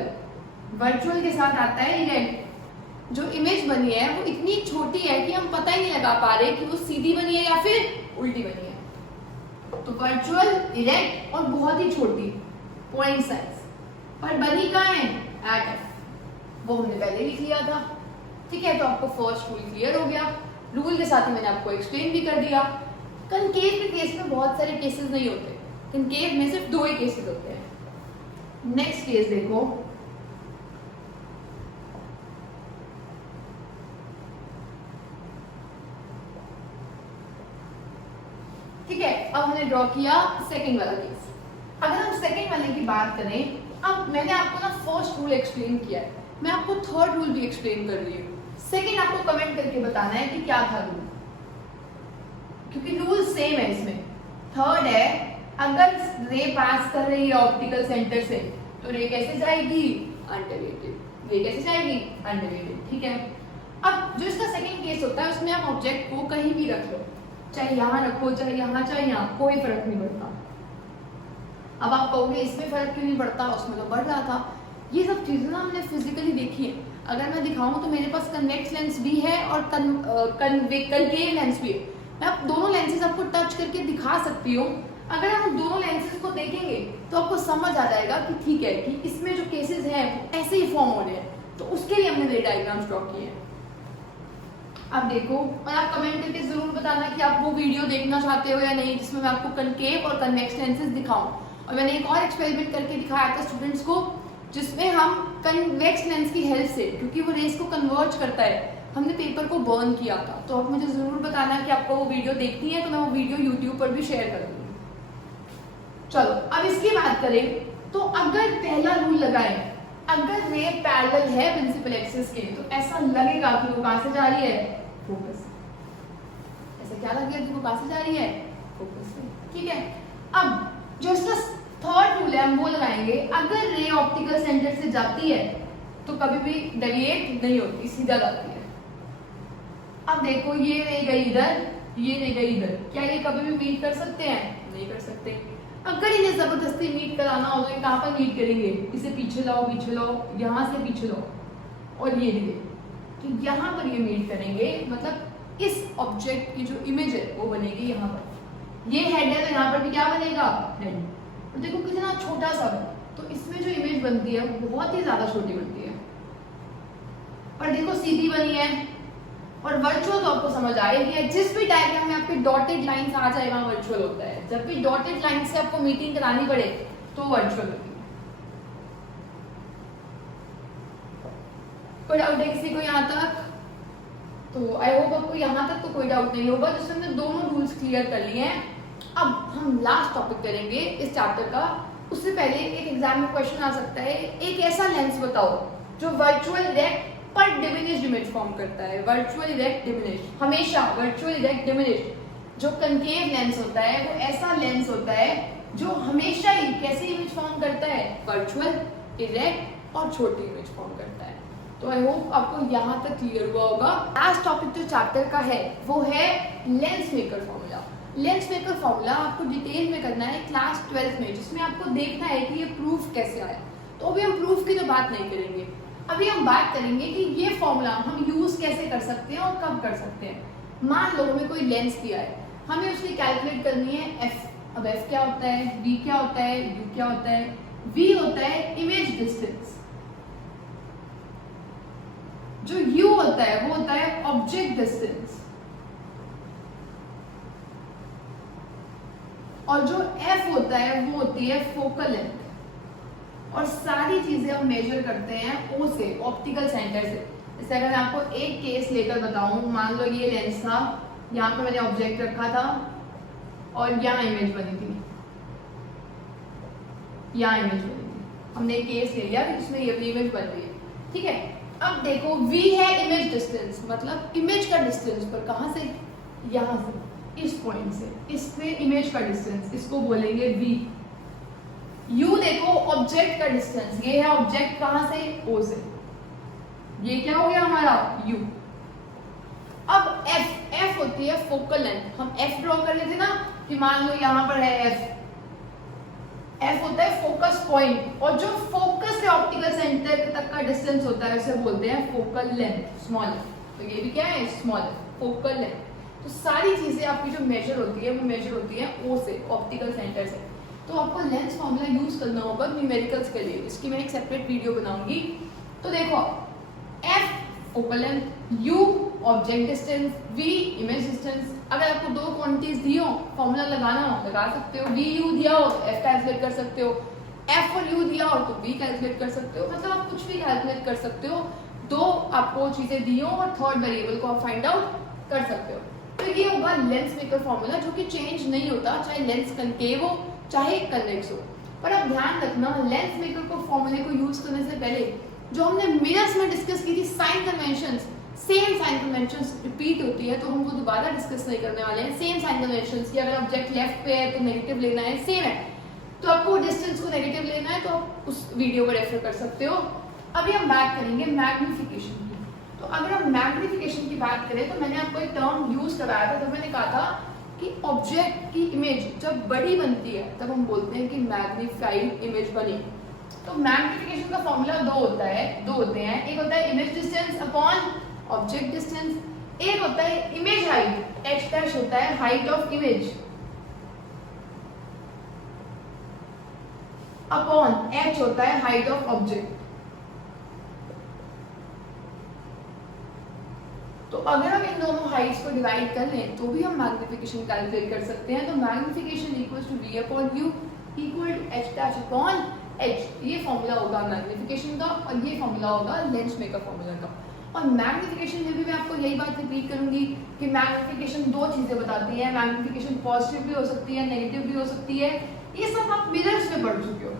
वर्चुअल के साथ आता है इरेक्ट। जो इमेज बनी है वो इतनी छोटी है कि हम पता ही नहीं लगा पा रहे कि वो सीधी बनी है या फिर उल्टी बनी है। तो वर्चुअल, इरेक्ट और बहुत ही छोटी, पॉइंट साइज, पर बनी कहाँ है? At F. वो हमने पहले लिख लिया था। ठीक है, तो आपको फर्स्ट रूल क्लियर हो गया। रूल के साथ ही मैंने आपको एक्सप्लेन भी कर दिया। कनकेव के केस में बहुत सारे केसेस नहीं होते, कनकेव में सिर्फ 2 ही केसेस होते हैं। नेक्स्ट केस देखो, ठीक है। अब हमने ड्रॉ किया सेकंड वाला केस। अगर हम सेकंड वाले की बात करें, अब मैंने आपको ना फर्स्ट रूल एक्सप्लेन किया है, मैं आपको थर्ड रूल भी एक्सप्लेन कर रही हूँ। सेकंड आपको कमेंट करके बताना है कि क्या था रूल, क्योंकि रूल सेम है इसमें। थर्ड है, अगर रे पास कर रही है ऑप्टिकल सेंटर से तो रे कैसे जाएगी? अंडरवेटेड। रे कैसे जाएगी? अंडरवेटेड। ठीक है। अब जो इसका सेकंड केस होता है उसमें आप ऑब्जेक्ट को कहीं भी रख लो, चाहे यहाँ रखो, चाहे यहाँ, चाहे यहाँ, कोई फर्क नहीं पड़ता। अब आप कहोगे इसमें फर्क क्यों नहीं पड़ता, उसमें तो बढ़ रहा था। ये सब चीजें ना हमने फिजिकली देखी है। अगर मैं दिखाऊं तो मेरे पास कन्वेक्स लेंस भी है और कनकेव लेंस भी है। मैं आप दोनों लेंसेज आपको टच करके दिखा सकती हूँ। अगर हम दोनों लेंसेज को देखेंगे तो आपको समझ आ जाएगा कि ठीक है कि इसमें जो केसेस हैं ऐसे ही फॉर्म हो रहे हैं। तो उसके लिए हमने रे डायग्राम्स ड्रॉ किए हैं। अब देखो, और आप कमेंट करके जरूर बताना कि आप वो वीडियो देखना चाहते हो या नहीं जिसमें मैं आपको कनकेव और कन्वेक्स लेंसेज दिखाऊं। और मैंने एक और एक्सपेरिमेंट करके दिखाया था स्टूडेंट्स को, जिसमें हम कन्वेक्स लेंस की हेल्प से, क्योंकि वो रेस को कन्वर्ज करता है, हमने पेपर को बर्न किया था। तो आप मुझे जरूर बताना कि आपको वो वीडियो देखनी है, तो मैं वो वीडियो यूट्यूब पर भी शेयर कर दूंगी। चलो अब इसकी बात करें तो अगर पहला रूल लगाए, अगर रे पैरेलल है प्रिंसिपल एक्सिस के, तो ऐसा लगेगा कि वो कहां से जा रही है? फोकस। ऐसा क्या लगेगा कि वो कहां से जा रही है? फोकस से। ठीक है। अब जो इसका थर्ड रूल है हम वो लगाएंगे, अगर रे ऑप्टिकल सेंटर से जाती है तो कभी भी डेविएट नहीं होती, सीधा जाती है। अब देखो, ये रे गई इधर, ये रे गई इधर, क्या ये कभी भी मीट कर सकते हैं? नहीं कर सकते। अगर इन्हें जबरदस्ती मीट कराना हो तो ये कहाँ पर मीट करेंगे? इसे पीछे लाओ, यहाँ से पीछे लाओ, और ये भी तो यहाँ पर ये मीट करेंगे। मतलब इस ऑब्जेक्ट की जो इमेज है वो बनेगी यहाँ पर। ये हेड है तो यहाँ पर भी क्या बनेगा? हेड। तो देखो कितना छोटा सा है, तो इसमें जो इमेज बनती है वो बहुत ही ज्यादा छोटी बनती है। पर देखो सीधी बनी है, और वर्चुअल तो आपको समझ आ रही है। जिस भी डायग्राम में आपके डॉटेड लाइंस आ जाए वहां वर्चुअल होता है। जब भी डॉटेड लाइन से आपको मीटिंग करानी पड़े तो वर्चुअल होती है। कोई डाउट है किसी को यहाँ तक? तो आई होप आपको यहाँ तक तो कोई डाउट नहीं होगा, जिसमें हमने दोनों रूल्स क्लियर कर लिए हैं। अब हम लास्ट टॉपिक करेंगे इस चैप्टर का। उससे पहले एक एग्जाम में क्वेश्चन आ सकता है, एक ऐसा लेंस बताओ जो वर्चुअल इरेक्ट पर डिमिनिश्ड इमेज फॉर्म करता है। वर्चुअल इरेक्ट डिमिनिश्ड, हमेशा वर्चुअल इरेक्ट डिमिनिश्ड। जो कनकेव लेंस होता है वो ऐसा लेंस होता है जो हमेशा ही कैसी इमेज फॉर्म करता है? वर्चुअल इरेक्ट और छोटी इमेज फॉर्म करता है। तो आई होप आपको यहाँ तक क्लियर हुआ होगा। लास्ट टॉपिक जो चैप्टर का है वो है lens maker formula. Lens maker formula आपको डिटेल में करना है क्लास 12 में, जिसमें आपको देखना है कि ये प्रूफ कैसे आया। तो अभी हम प्रूफ की तो बात नहीं करेंगे, अभी हम बात करेंगे कि ये फॉर्मूला हम यूज कैसे कर सकते हैं और कब कर सकते हैं। मान लो हमें कोई लेंस दिया है, हमें उसकी कैलकुलेट करनी है एफ। अब एफ क्या होता है? डी क्या होता है? यू क्या होता है? वी होता है इमेज डिस्टेंस। जो यू होता है वो होता है ऑब्जेक्ट डिस्टेंस, और जो एफ होता है वो होती है फोकल लेंथ। और सारी चीजें हम मेजर करते हैं ओ से, ऑप्टिकल सेंटर से। जैसे अगर मैं आपको एक केस लेकर बताऊं, मान लो ये लेंस था, यहाँ पे मैंने ऑब्जेक्ट रखा था और यहाँ इमेज बनी थी, यहाँ इमेज बनी थी। हमने एक केस ले लिया जिसमें ये इमेज बन रही है। ठीक है। अब देखो v है इमेज डिस्टेंस, मतलब इमेज का डिस्टेंस पर कहां से, यहां से, इस पॉइंट से, इससे इमेज का डिस्टेंस, इसको बोलेंगे v। u देखो ऑब्जेक्ट का डिस्टेंस, ये है ऑब्जेक्ट कहां से, o से, ये क्या हो गया हमारा u। अब f होती है फोकल लेंथ, हम f ड्रॉ कर लेते ना कि मान लो यहां पर है f होता है फोकस पॉइंट, और जो फोकस से ऑप्टिकल सेंटर तक का डिस्टेंस होता है उसे बोलते हैं फोकल लेंथ, स्मॉल। तो ये भी क्या है, स्मॉल फोकल लेंथ। तो सारी चीजें आपकी जो मेजर होती है वो मेजर होती है o से, ऑप्टिकल सेंटर से। तो आपको लेंस फॉर्मूला यूज करना होगा न्यूमेरिकल्स के लिए, इसकी मैं एक सेपरेट वीडियो बनाऊंगी। तो देखो f focal length, u object distance, v image distance. अगर आपको दो क्वांटिटीज दी हो, फॉर्मूला लगाना हो लगा सकते हो, vu दिया हो तो f कैलकुलेट कर सकते हो, f और u दिया हो तो v कैलकुलेट कर सकते हो, मतलब आप कुछ भी कैलकुलेट कर सकते हो। दो आपको चीजें दी हो और थर्ड वेरिएबल को आप फाइंड आउट कर सकते हो। तो ये होगा लेंस मेकर फॉर्मूला, जो कि चेंज नहीं होता, चाहे लेंस कनकेव हो चाहे कन्वेक्स हो। पर अब ध्यान रखना, लेंस मेकर को फॉर्मूले को यूज करने से पहले जो हमने मिरर्स में डिस्कस की थी sign conventions, same sign conventions repeat होती है, तो हम वो दोबारा डिस्कस नहीं करने वाले हैं। सेम साइन कन्वेंशंस कि अगर ऑब्जेक्ट लेफ्ट पे है तो नेगेटिव लेना है, सेम है। तो आपको डिस्टेंस को नेगेटिव लेना है तो आप उस वीडियो को रेफर कर सकते हो। अभी हम बात करेंगे मैग्निफिकेशन की। तो अगर हम मैग्निफिकेशन की बात करें तो मैंने आपको एक टर्म यूज कराया था, तो मैंने कहा था कि ऑब्जेक्ट की इमेज जब बड़ी बनती है तब हम बोलते हैं कि मैग्नीफाइड इमेज बनी। तो मैग्निफिकेशन का फॉर्मूला दो होते हैं, एक होता है image distance upon object distance, एक होता है इमेज हाइट, h डैश होता है height of image upon h होता है हाइट ऑफ ऑब्जेक्ट। तो अगर हम इन दोनों हाइट्स को डिवाइड कर लें तो भी हम मैग्निफिकेशन कैलकुलेट कर सकते हैं। तो magnification equals to v upon u equal to h dash upon h। ये फॉर्मूला होगा मैग्निफिकेशन का और ये फॉर्मूला होगा लेंस मेकर फॉर्मूला का। और मैग्निफिकेशन में भी मैं आपको यही बात रिपीट करूंगी कि मैग्निफिकेशन दो चीजें बताती है। मैग्निफिकेशन पॉजिटिव भी हो सकती है, नेगेटिव भी हो सकती है। ये सब आप मिरर्स में पढ़ चुके हो।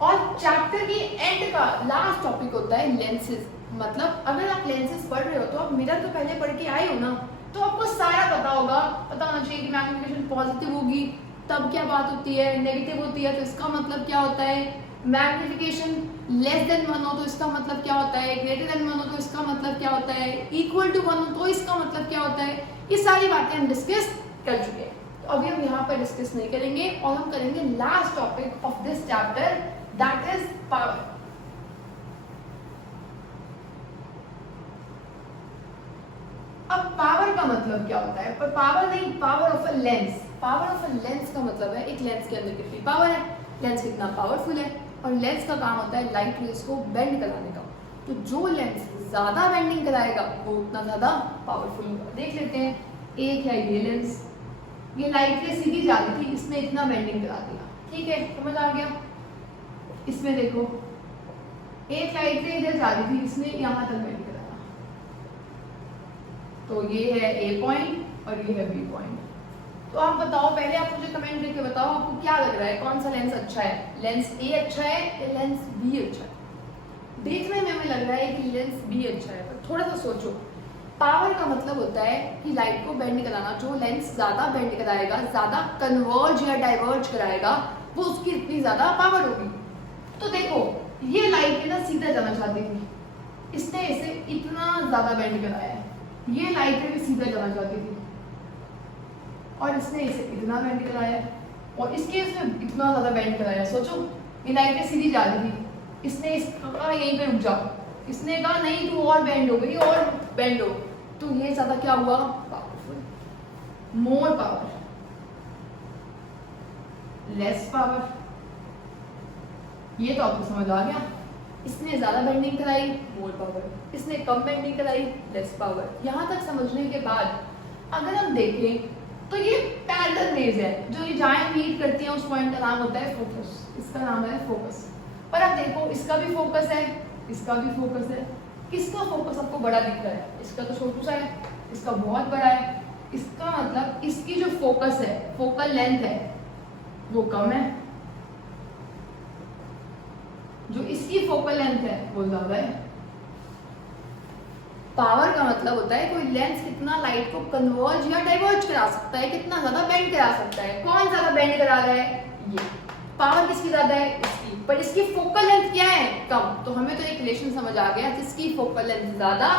और चैप्टर की एंड का लास्ट टॉपिक होता है लेंसेज। मतलब अगर आप लेंसेज पढ़ रहे हो तो आप मिरर तो पहले पढ़ के आए हो ना, तो आपको सारा पता होगा। पता होना चाहिए कि मैग्निफिकेशन पॉजिटिव होगी तब क्या बात होती है, नेगेटिव होती है तो इसका मतलब क्या होता है, मैग्निफिकेशन लेस देन 1 हो तो इसका मतलब क्या होता है, ग्रेटर देन 1 हो तो इसका मतलब क्या होता है, इक्वल टू 1 हो तो इसका मतलब क्या होता है। ये सारी बातें हम डिस्कस कर चुके हैं, तो अभी हम यहाँ पर डिस्कस नहीं करेंगे और हम करेंगे last topic of this chapter, that is power. अब पावर का मतलब क्या होता है, पर पावर नहीं, power of a lens. Power of a lens का मतलब है एक लेंस के अंदर कितनी पावर है, लेंस कितना पावरफुल है। और लेंस का काम होता है लाइट रेज को बेंड कराने का। तो जो लेंस ज्यादा बेंडिंग कराएगा वो उतना ज्यादा पावरफुल होगा। देख लेते हैं, एक है ये लेंस, ये लाइट रे सीधी जा रही थी, इसने इतना बेंडिंग करा दिया, ठीक है, समझ आ गया। इसमें देखो एक लाइट रे इधर जा रही थी, इसने यहाँ तक बेंड कराया। तो ये है ए पॉइंट और ये है बी पॉइंट। तो आप बताओ, पहले आप मुझे कमेंट करके बताओ आपको क्या लग रहा है, कौन सा लेंस अच्छा है, लेंस ए अच्छा है या लेंस बी अच्छा है। देखने में हमें लग रहा है कि लेंस बी अच्छा है, पर थोड़ा सा सोचो। पावर का मतलब होता है कि लाइट को बेंड कराना। जो लेंस ज्यादा बेंड कराएगा, ज्यादा कन्वर्ज या डाइवर्ज कराएगा, वो उसकी इतनी ज्यादा पावर होगी। तो देखो ये लाइट ना सीधा जाना चाहती थी, इसने इसे इतना ज्यादा बेंड कराया है। ये लाइट भी सीधा जाना चाहती थी और इसने इसे इतना बेंड कराया और इसके इसने इतना ज्यादा बेंड कराया। सोचो ये लाइट सीधी जा रही थी, इसने इसका कहा यहीं पे रुक जाओ, इसने कहा नहीं तू और बेंड हो गई और बेंड हो, तो ये ज्यादा क्या हुआ, powerful, more power, less power. ये तो आपको समझ आ गया। इसने ज्यादा बेंडिंग कराई, मोर पावर, इसने कम बेंडिंग कराई, लेस पावर। यहां तक समझने के बाद अगर हम देखें तो ये पैरेलल रेज है, जो ये जाएं मीट करती हैं, उस पॉइंट का नाम होता है फोकस, इसका नाम है फोकस। पर अब देखो इसका भी फोकस है, इसका भी फोकस है। किसका फोकस आपको बड़ा दिख रहा है, इसका तो छोटू सा है, इसका बहुत बड़ा है। इसका मतलब इसकी जो फोकस है, फोकल लेंथ है, वो कम है। जो इस इसकी फोकल लेंथ है वो ज्यादा है। पावर का मतलब होता है कोई लेंस कितना लाइट को कन्वर्ज या डाइवर्ज करा सकता है, कितना ज्यादा बेंड करा सकता है। कौन ज्यादा बेंड करा रहा है? ये। पावर किसकी ज्यादा है? इसकी। पर इसकी फोकल लेंथ क्या है? कम। तो हमें तो एक रिलेशन समझ आ गया, जिसकी फोकल लेंथ ज्यादा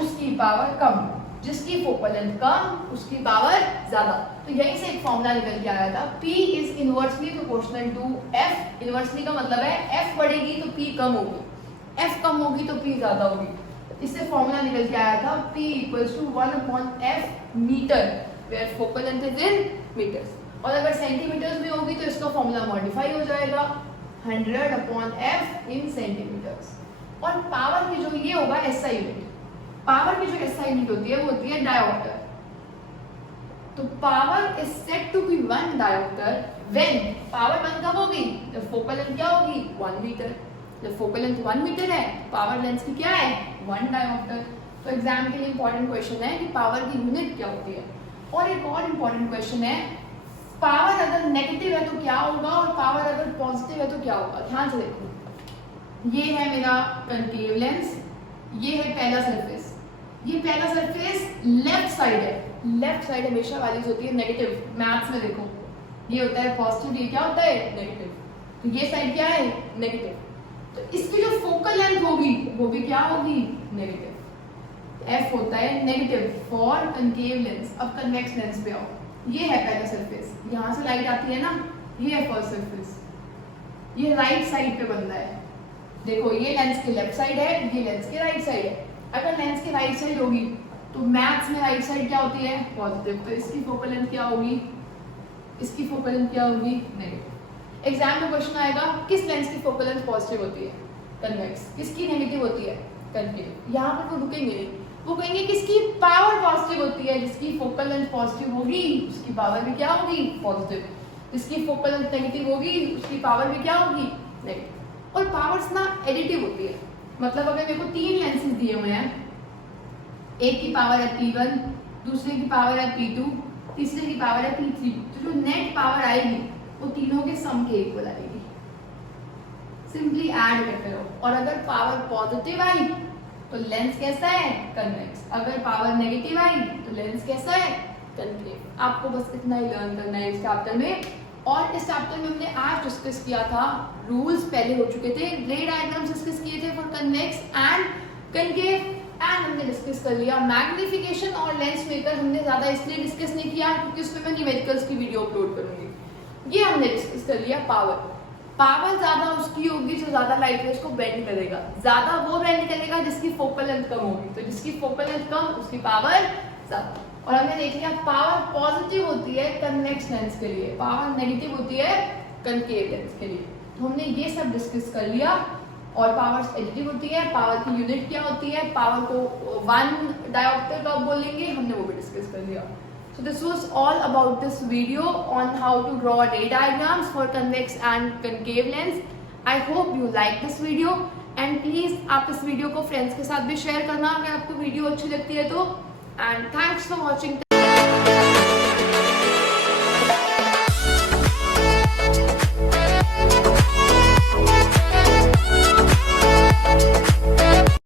उसकी पावर कम, जिसकी फोकल लेंथ कम उसकी पावर ज्यादा। तो यहीं से एक फॉर्मूला निकल के आया था, P is inversely proportional to F। Inversely का मतलब है F बढ़ेगी तो P कम होगी, F कम होगी तो P ज्यादा होगी। इससे फॉर्मूला निकल के आया था P equals to 1/F metre, where focal length is in metres. और अगर सेंटीमीटर्स में होगी तो इसका फॉर्मूला मॉडिफाई हो जाएगा 100/F इन सेंटीमीटर्स। और पावर की जो ये होगा SI यूनिट, पावर की जो SI यूनिट होती है वो होती है डायोप्टर। तो power is said to be 1 dioptre when power 1 कब होगी? जब फोकल लेंथ क्या होगी? 1 मीटर। जब फोकल लेंथ 1 मीटर है, पावर लेंथ की क्या है? 1 डायोप्टर। तो एग्जाम के लिए इंपॉर्टेंट क्वेश्चन है कि पावर की यूनिट क्या होती है। और एक और इंपॉर्टेंट क्वेश्चन है, पावर अगर नेगेटिव है तो क्या होगा और पावर अगर पॉजिटिव है तो क्या होगा। ध्यान से देखो, ये है मेरा कंकेव लेंस, ये है पहला सरफेस। ये पहला सरफेस लेफ्ट साइड है, लेफ्ट साइड हमेशा वैल्यूज होती है नेगेटिव। मैथ्स में देखो, ये होता है पॉजिटिव, ये क्या होता है? नेगेटिव। तो ये साइड क्या है? नेगेटिव। तो इसकी जो फोकल लेंथ होगी वो भी क्या होगी? नेगेटिव। F होता है नेगेटिव फॉर कंकेव लेंस। अब कन्वेक्स लेंस पे आओ, ये है पहला सरफेस, यहाँ से लाइट आती है ना, ये है फर्स्ट सरफेस, ये राइट साइड पे बनता है। देखो ये लेंस के लेफ्ट साइड है, ये लेंस के राइट साइड है। अगर लेंस की राइट साइड होगी तो मैथ्स में राइट साइड क्या होती है? पॉजिटिव। तो इसकी फोकल लेंथ क्या होगी? इसकी फोकल लेंथ क्या होगी? नेगेटिव। एग्जाम में क्वेश्चन आएगा किस लेंस की फोकल लेंथ पॉजिटिव होती है? कन्वेक्स। किसकी नेगेटिव होती है? कंकेव। यहाँ पर वो रुकेंगे नहीं, वो कहेंगे किसकी पावर पॉजिटिव होती है? जिसकी फोकल लेंथ पॉजिटिव होगी उसकी पावर भी क्या होगी? पॉजिटिव। जिसकी फोकल लेंथ नेगेटिव होगी उसकी पावर भी क्या होगी? नेगेटिव। और पावर्स ना एडिटिव होती है, मतलब अगर मेरे को 3 लेंसेज दिए हुए हैं, एक की पावर है P1, दूसरे की पावर है P2, तीसरे की पावर है P3, तो जो नेट पावर आएगी वो तीनों के सम के इक्वल आएगी। सिंपली ऐड करते रहो। और अगर पावर पॉजिटिव आई तो लेंस कैसा है? कन्वेक्स। अगर पावर नेगेटिव आई तो लेंस कैसा है? कनकेव। आपको बस इतना ही लर्न करना है इस चैप्टर में। और इस चैप्टर में हमने आज डिस्कस किया था, रूल्स पहले हो चुके थे, रे डायग्राम्स डिस्कस किए थे for convex and concave, and हमने डिस्कस कर लिया मैग्निफिकेशन और लेंस मेकर। हमने ज्यादा इसलिए डिस्कस नहीं किया क्योंकि उसमें मैं न्यूमेरिकल्स की वीडियो अपलोड करूंगी। ये हमने डिस्कस कर लिया पावर। पावर ज्यादा उसकी होगी जो ज्यादा लाइट रेज को बेंड करेगा, ज्यादा वो बेंड करेगा जिसकी फोकल लेंथ कम होगी, तो जिसकी फोकल लेंथ कम उसकी पावर ज्यादा। और हमने देख लिया पावर पॉजिटिव होती है कन्वेक्स लेंस के लिए, पावर नेगेटिव होती है कनकेव लेंस के लिए। तो हमने ये सब डिस्कस कर लिया। और पावर एडिटिव होती है, पावर की यूनिट क्या होती है, पावर को 1 डायोप्टर कब बोलेंगे, हमने वो भी डिस्कस कर लिया। So this was all about this video on how to draw ray diagrams for convex and concave lens. I hope you like this video and please आप इस वीडियो को फ्रेंड्स के साथ भी शेयर करना अगर आपको वीडियो अच्छी लगती है तो। And thanks for watching.